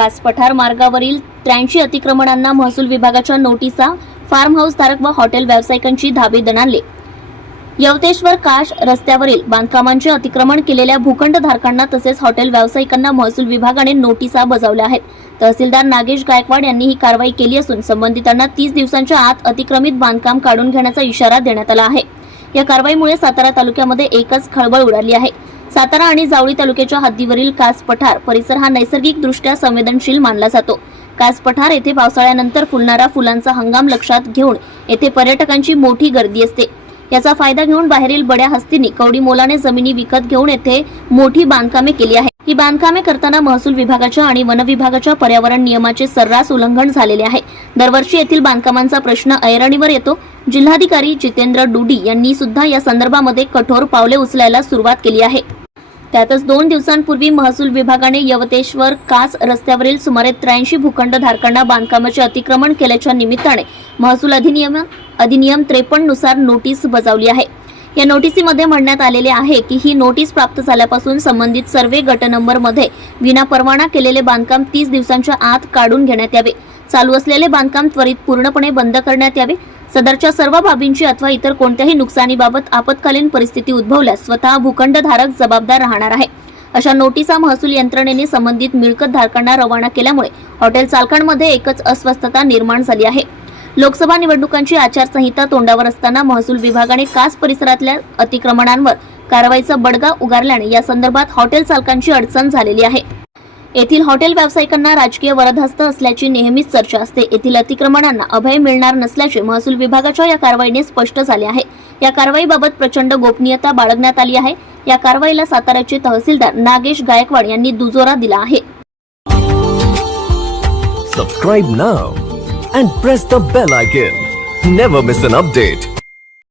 कास पठार मार्गावरील 83 अतिक्रमणांना महसूल विभागाच्या नोटिसा, फार्म हाऊस धारक व हॉटेल व्यावसायिकांची धाबे दणाणले। यवतेश्वर काश रस्त्यावरील बांधकामांचे अतिक्रमण केलेल्या भूखंडधारकांना तसेच हॉटेल व्यावसायिकांना महसूल विभागाने नोटिसा बजावल्या आहेत। तहसीलदार नागेश गायकवाड यांनी ही कारवाई केली असून संबंधितांना 30 दिवसांच्या आत अतिक्रमित बांधकाम काढून घेण्याचा इशारा देण्यात आला आहे। या कारवाईमुळे सातारा तालुक्यामध्ये एकच खळबळ उडाली आहे। सातारा आणि जावळी तालुक्याच्या हद्दीवरील कास पठार परिसर हा नैसर्गिकदृष्ट्या संवेदनशील मानला जातो। कास पठार येथे पावसाळ्यानंतर फुलणारा फुलांचा हंगाम लक्षात घेऊन येथे पर्यटकांची मोठी गर्दी असते। याचा फायदा घेऊन बाहेरील बड्या हस्तींनी कवडी मोलाने जमिनी विकत घेऊन येथे मोठी बांधकामे केली आहेत। ही बांधकामे करताना महसूल विभागाच्या आणि वन विभागाच्या पर्यावरण नियमाचे सर्रास उल्लंघन झालेले आहे। दरवर्षी येथील बांधकामांचा प्रश्न ऐरणीवर येतो। जिल्हाधिकारी जितेंद्र डुडी यांनी सुद्धा या संदर्भामध्ये कठोर पावले उचलायला सुरुवात केली आहे। त्यातच 2 दिवसांपूर्वी महसूल विभागाने यवतेश्वर कास रस्त्यावरील सुमारे 83 भूखंडधारकांना बांधकामाचे अतिक्रमण केल्याच्या निमित्ताने महसूल अधिनियम 53 नुसार नोटीस बजावली आहे। या नोटिसीमध्ये म्हणण्यात आलेले आहे की ही नोटीस प्राप्त झाल्यापासून संबंधित सर्वे गट नंबर मध्ये विनापरवाना केलेले बांधकाम 30 दिवसांच्या आत काढून घेण्यात यावे। चालू असलेले बांधकाम त्वरित पूर्णपणे बंद करण्यात यावे। सदरच्या सर्व बाबींची अथवा इतर कोणत्याही नुकसानीबाबत आपत्कालीन परिस्थिती उद्भवल्यास स्वतः भूखंडधारक जबाबदार राहणार आहे। अशा नोटिसा महसूल यंत्रणेने संबंधित मिळकत धारकांना रवाना केल्यामुळे हॉटेल चालकांमध्ये एकच अस्वस्थता निर्माण झाली आहे। लोकसभा निवडणुकांची आचारसंहिता तोंडावर असताना महसूल विभागाने कास परिसरातल्या अतिक्रमणांवर कारवाईचा बडगा उगारल्याने या संदर्भात हॉटेल चालकांची अडचण झालेली आहे। येथील हॉटेल व्यावसायिकांना राजकीय वरदहस्त असल्याची नेहमीच चर्चा असते। येथील अतिक्रमणांना अभय मिळणार नसल्याचे महसूल विभागाच्या या कारवाईने स्पष्ट झाले आहे। या कारवाईबाबत प्रचंड गोपनीयता बाळगण्यात आली आहे। या कारवाईला साताऱ्याचे तहसीलदार नागेश गायकवाड यांनी दुजोरा दिला आहे। Subscribe now and press the bell icon. Never miss an update.